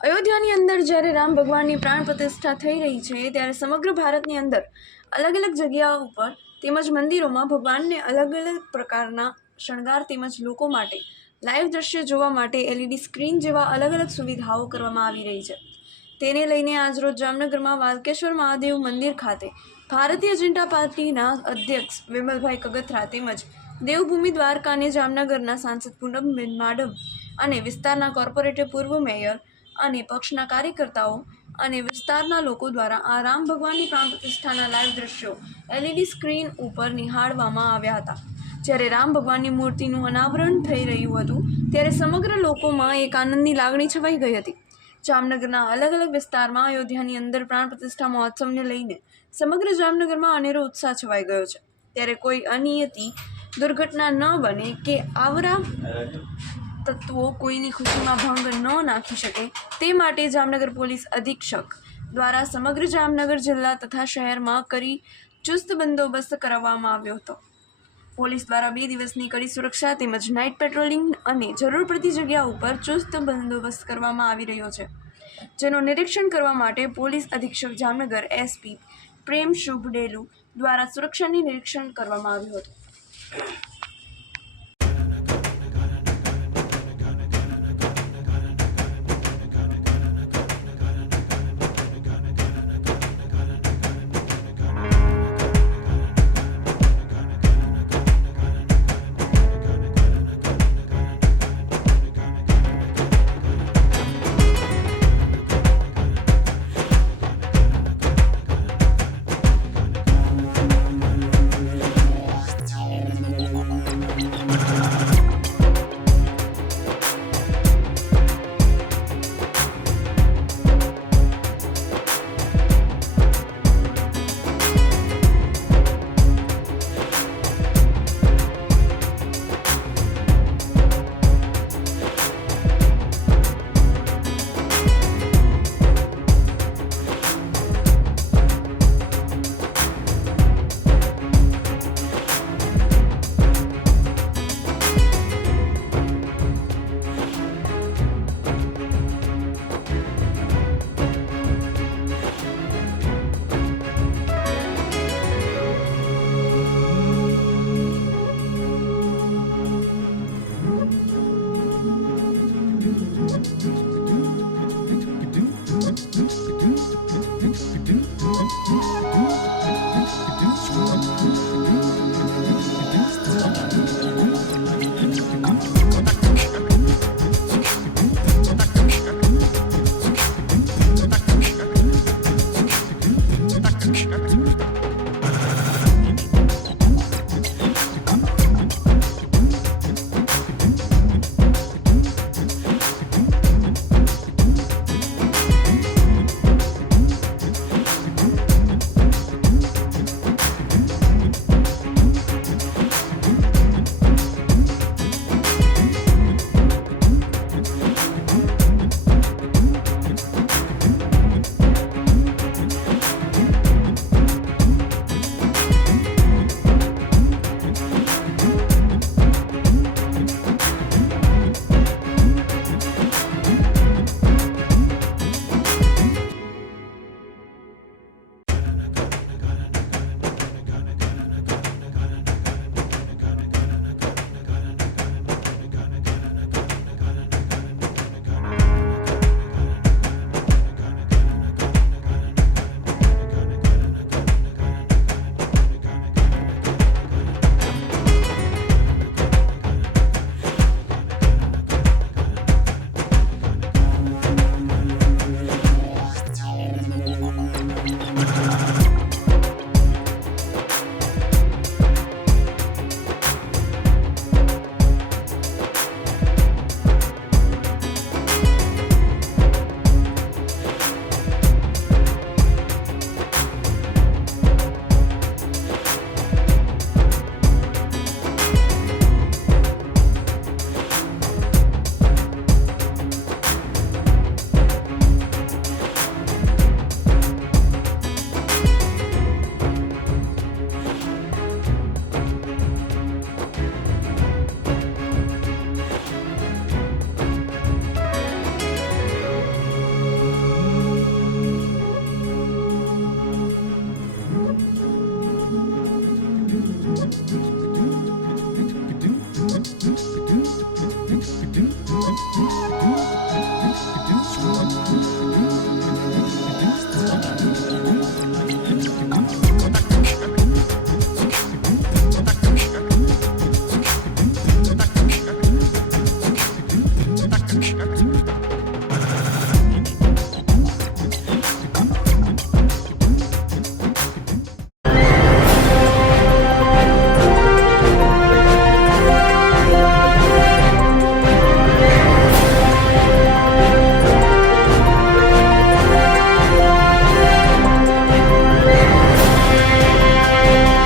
અયોધ્યાની અંદર જ્યારે રામ ભગવાનની પ્રાણ પ્રતિષ્ઠા થઈ રહી છે ત્યારે સમગ્ર ભારતની અંદર અલગ અલગ જગ્યાઓ ઉપર તેમજ મંદિરોમાં ભગવાનને અલગ અલગ પ્રકારના શણગાર તેમજ લોકો માટે લાઈવ દ્રશ્ય જોવા માટે એલઈડી સ્ક્રીન જેવા અલગ અલગ સુવિધાઓ કરવામાં આવી રહી છે। તેને લઈને આજરોજ જામનગરમાં વાલકેશ્વર મહાદેવ મંદિર ખાતે ભારતીય જનતા પાર્ટીના અધ્યક્ષ વિમલભાઈ કગથરા તેમજ દેવભૂમિ દ્વારકાને જામનગરના સાંસદ પૂનમબેન માડમ અને વિસ્તારના કોર્પોરેટર પૂર્વ મેયર અને પક્ષના કાર્યકર્તાઓ અને વિસ્તારના લોકો દ્વારા આ રામ ભગવાનની પ્રાણ પ્રતિષ્ઠાના લાઈવ દ્રશ્યો એલઈડી સ્ક્રીન ઉપર નિહાળવામાં આવ્યા હતા। જ્યારે રામ ભગવાનની મૂર્તિનું અનાવરણ થઈ રહ્યું હતું ત્યારે સમગ્ર લોકોમાં એક આનંદની લાગણી છવાઈ ગઈ હતી। જામનગરના અલગ અલગ વિસ્તારમાં અયોધ્યાની અંદર પ્રાણ પ્રતિષ્ઠા મહોત્સવને લઈને સમગ્ર જામનગરમાં અનેરો ઉત્સાહ છવાઈ ગયો છે। ત્યારે કોઈ અનિયતિ દુર્ઘટના ન બને કે આવરા તત્વો કોઈની ખુશીમાં ભંગ ન નાખી શકે તે માટે જામનગર પોલીસ અધિક્ષક દ્વારા સમગ્ર જામનગર જિલ્લા તથા શહેરમાં ચુસ્ત બંદોબસ્ત કરાવવામાં આવ્યો હતો। પોલીસ દ્વારા 2 દિવસની કડી સુરક્ષા તેમજ નાઇટ પેટ્રોલિંગ અને જરૂર પડતી જગ્યા ઉપર ચુસ્ત બંદોબસ્ત કરવામાં આવી રહ્યો છે, જેનું નિરીક્ષણ કરવા માટે પોલીસ અધિક્ષક જામનગર એસપી પ્રેમ શુભ ડેલુ દ્વારા સુરક્ષાની નિરીક્ષણ કરવામાં આવ્યું હતું।